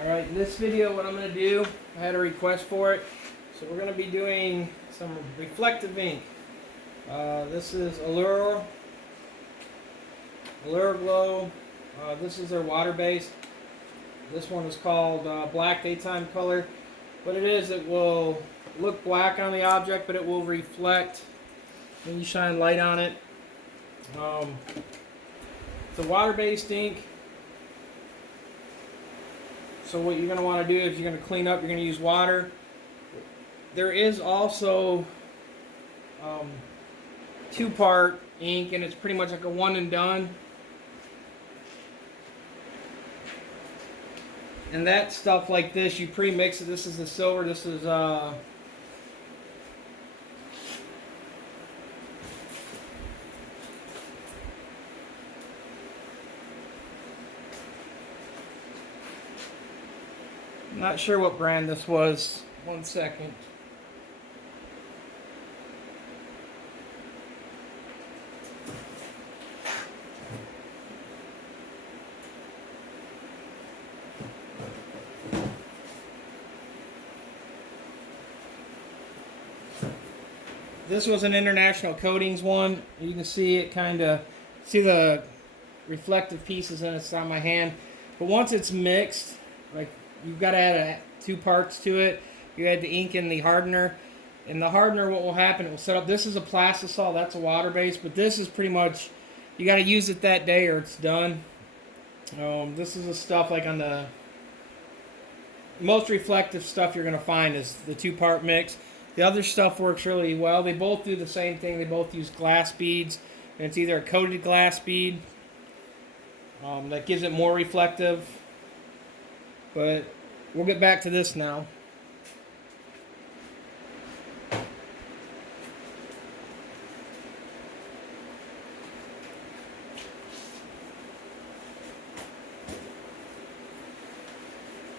Alright, in this video what I'm going to do, I had a request for it, so we're going to be doing some reflective ink. This is Allure Glow. This is their water-based. This one is called Black Daytime Color. What it is, it will look black on the object, but it will reflect when you shine light on it. It's a water-based ink. So what you're going to want to do is you're going to clean up, you're going to use water. There is also two-part ink, and it's pretty much like a one and done. And that stuff like this, you pre-mix it. This is the silver, this is not sure what brand this was. 1 second. This was an International Coatings one. You can see it see the reflective pieces in it on my hand. But once it's mixed, like, you've got to add two parts to it. You add the ink and the hardener. And the hardener, what will happen, it will set up. This is a plastisol, that's a water base, but this is pretty much, you got to use it that day or it's done. This is the stuff like on the most reflective stuff you're going to find is the two-part mix. The other stuff works really well. They both do the same thing. They both use glass beads. And it's either a coated glass bead that gives it more reflective. But we'll get back to this now.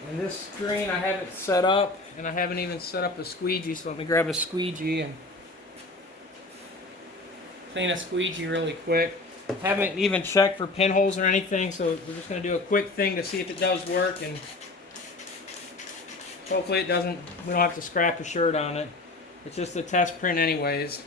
And this screen I haven't set up, and I haven't even set up a squeegee, so let me grab a squeegee and clean a squeegee really quick. Haven't even checked for pinholes or anything, so we're just going to do a quick thing to see if it does work, and hopefully it doesn't, we don't have to scrap a shirt on it. It's just a test print anyways.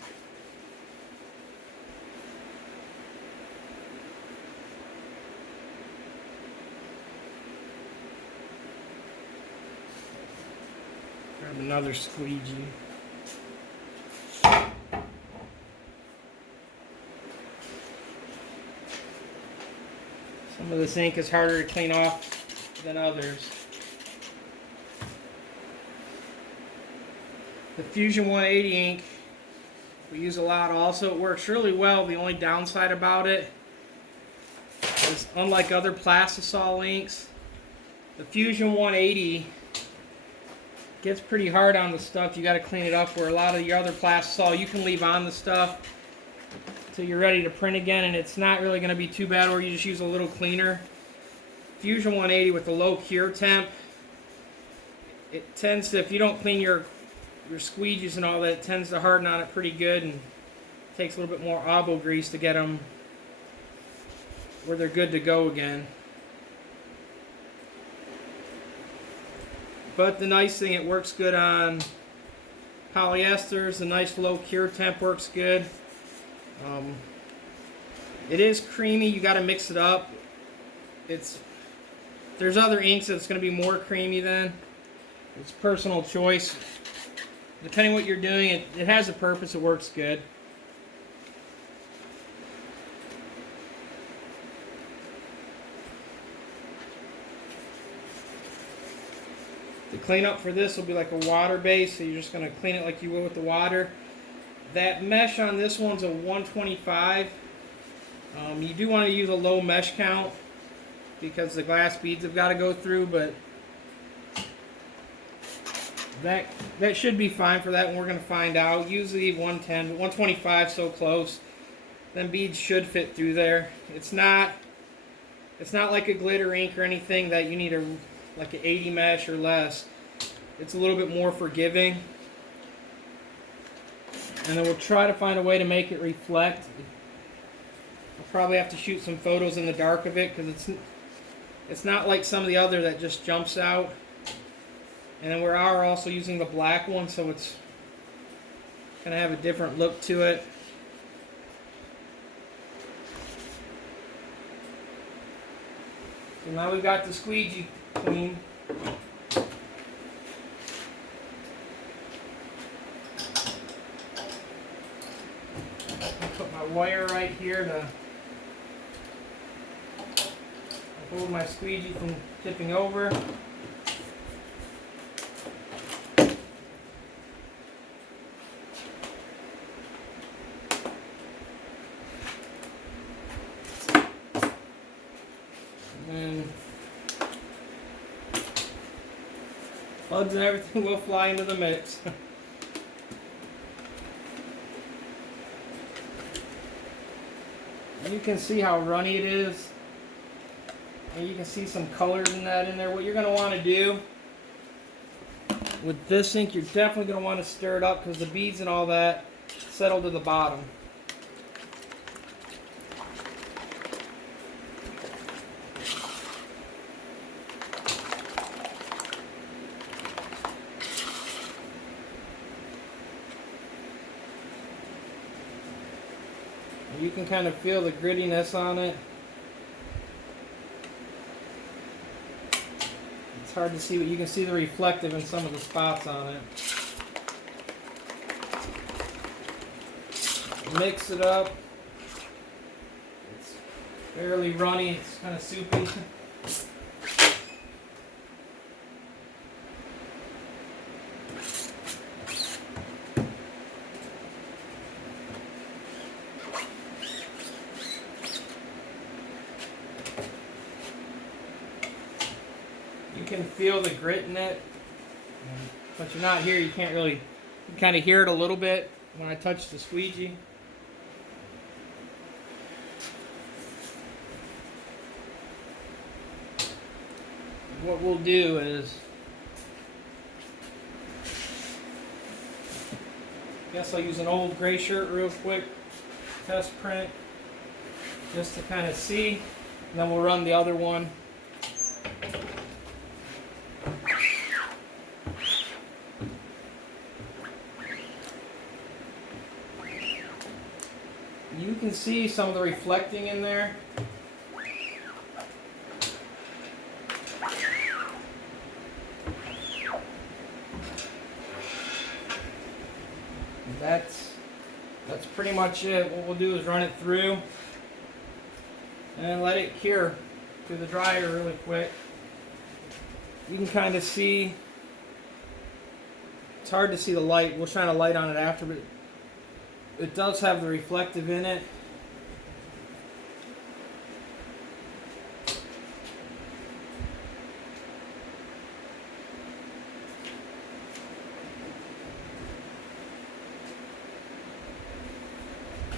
Grab another squeegee. Some of this ink is harder to clean off than others. The Fusion 180 ink we use a lot also. It works really well. The only downside about it is, unlike other plastisol inks, the Fusion 180 gets pretty hard on the stuff. You got to clean it up, where a lot of your other plastisol you can leave on the stuff till you're ready to print again, and it's not really going to be too bad, or you just use a little cleaner. Fusion 180 with the low cure temp, it tends to, if you don't clean your squeegees and all that, it tends to harden on it pretty good, and it takes a little bit more elbow grease to get them where they're good to go again. But the nice thing, it works good on polyesters. The nice low cure temp works good. It is creamy. You got to mix it up. There's other inks that's going to be more creamy than. It's personal choice. Depending what you're doing, it has a purpose. It works good. The cleanup for this will be like a water base, so you're just going to clean it like you would with the water. That mesh on this one's a 125. You do want to use a low mesh count because the glass beads have got to go through, but that should be fine for that one. We're going to find out. Usually 110, but 125 so close. Then beads should fit through there. It's not like a glitter ink or anything that you need like an 80 mesh or less. It's a little bit more forgiving. And then we'll try to find a way to make it reflect. I'll probably have to shoot some photos in the dark of it, because It's not like some of the other that just jumps out. And then we are also using the black one, so it's going to have a different look to it. So now we've got the squeegee clean. I'll put my wire right here to hold my squeegee from tipping over. And plugs and everything will fly into the mix. You can see how runny it is. And you can see some colors in that in there. What you're going to want to do with this ink, you're definitely going to want to stir it up because the beads and all that settle to the bottom. You can kind of feel the grittiness on it. It's hard to see, but you can see the reflective in some of the spots on it. Mix it up. It's fairly runny, it's kind of soupy. You can feel the grit in it, but you're not here, you can't really, you kind of hear it a little bit when I touch the squeegee. What we'll do is, I guess I'll use an old gray shirt real quick, test print, just to kind of see, and then we'll run the other one. You can see some of the reflecting in there. That's pretty much it. What we'll do is run it through and let it cure through the dryer really quick. You can kind of see, it's hard to see the light. We'll shine a light on it after, but it does have the reflective in it.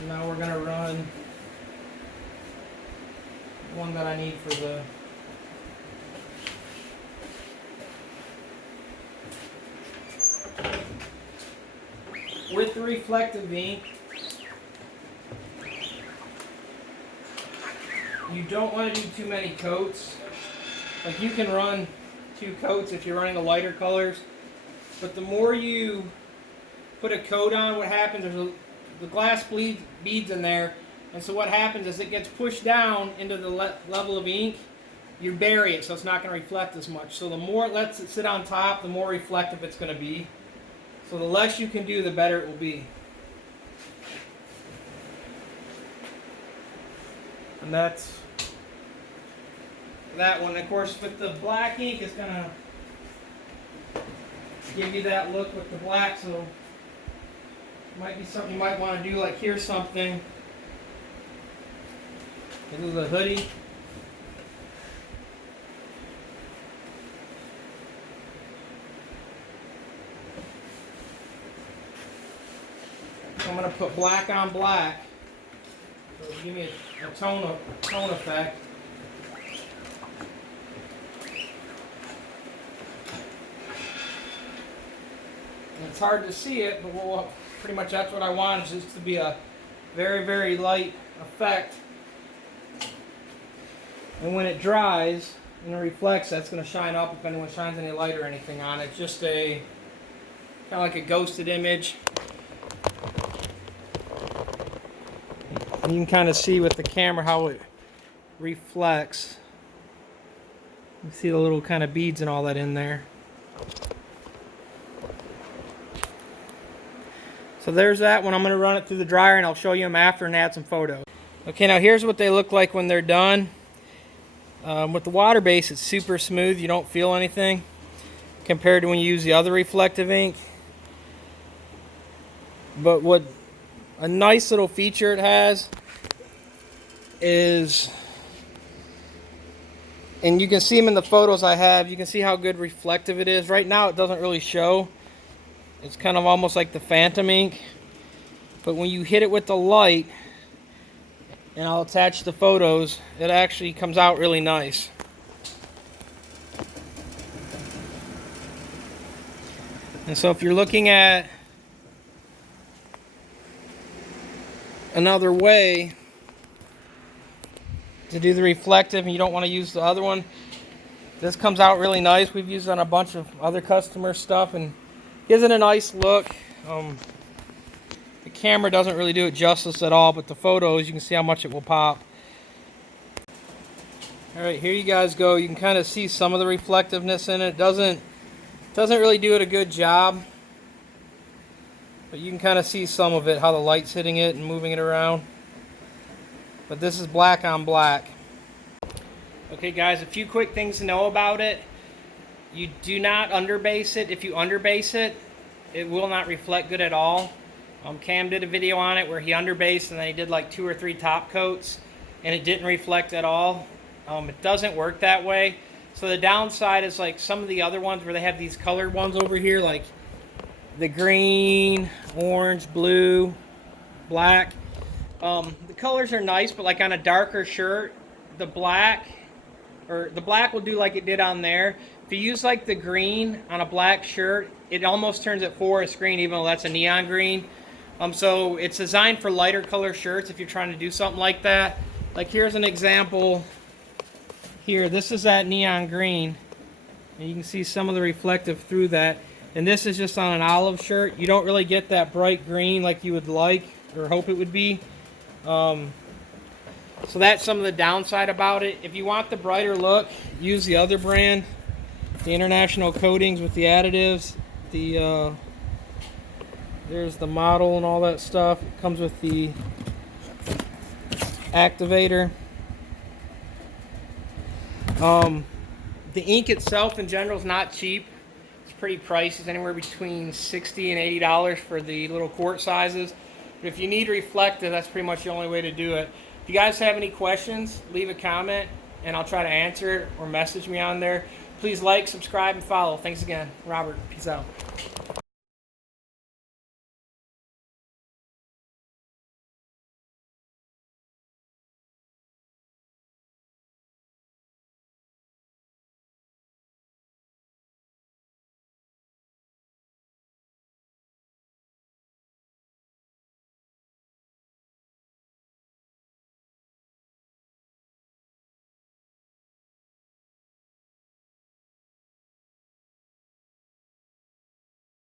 Now we're going to run one that I need for the with the reflective ink. You don't want to do too many coats. Like, you can run 2 coats if you're running the lighter colors, but the more you put a coat on, what happens is the glass beads in there, and so what happens is it gets pushed down into the level of ink. You bury it, so it's not going to reflect as much. So the more it lets it sit on top, the more reflective it's going to be. So the less you can do, the better it will be. And that's that one. Of course, with the black ink, it's going to give you that look with the black, so might be something you might want to do, like here's something. This is a hoodie. I'm going to put black on black. So it'll give me a tone effect. And it's hard to see it, but we'll pretty much that's what I want, is just to be a very, very light effect. And when it dries, and it reflects, that's going to shine up if anyone shines any light or anything on it. It's just a kind of like a ghosted image. And you can kind of see with the camera how it reflects. You see the little kind of beads and all that in there. So there's that one. I'm going to run it through the dryer and I'll show you them after and add some photos. Okay, now here's what they look like when they're done. With the water base, it's super smooth. You don't feel anything compared to when you use the other reflective ink. But what a nice little feature it has is, and you can see them in the photos I have, you can see how good reflective it is. Right now it doesn't really show. It's kind of almost like the phantom ink. But when you hit it with the light, and I'll attach the photos, it actually comes out really nice. And so if you're looking at another way to do the reflective and you don't want to use the other one, this comes out really nice. We've used it on a bunch of other customer stuff and gives it a nice look. The camera doesn't really do it justice at all, but the photos, you can see how much it will pop. Alright, here you guys go. You can kind of see some of the reflectiveness in it. It doesn't really do it a good job, but you can kind of see some of it, how the light's hitting it and moving it around. But this is black on black. Okay guys, a few quick things to know about it. You do not underbase it. If you underbase it, it will not reflect good at all. Cam did a video on it where he underbased and then he did like 2 or 3 top coats and it didn't reflect at all. It doesn't work that way. So the downside is like some of the other ones where they have these colored ones over here, like the green, orange, blue, black. The colors are nice, but like on a darker shirt, the black will do like it did on there. If you use like the green on a black shirt, it almost turns it forest green, even though that's a neon green. So it's designed for lighter color shirts if you're trying to do something like that. Like here's an example here. This is that neon green, and you can see some of the reflective through that. And this is just on an olive shirt. You don't really get that bright green like you would like or hope it would be. So that's some of the downside about it. If you want the brighter look, use the other brand, the International Coatings with the additives. There's the model and all that stuff. It comes with the activator. The ink itself in general is not cheap. It's pretty pricey. It's anywhere between $60 and $80 for the little quart sizes. But if you need reflective, that's pretty much the only way to do it. If you guys have any questions, leave a comment and I'll try to answer it or message me on there. Please like, subscribe, and follow. Thanks again. Robert, peace out.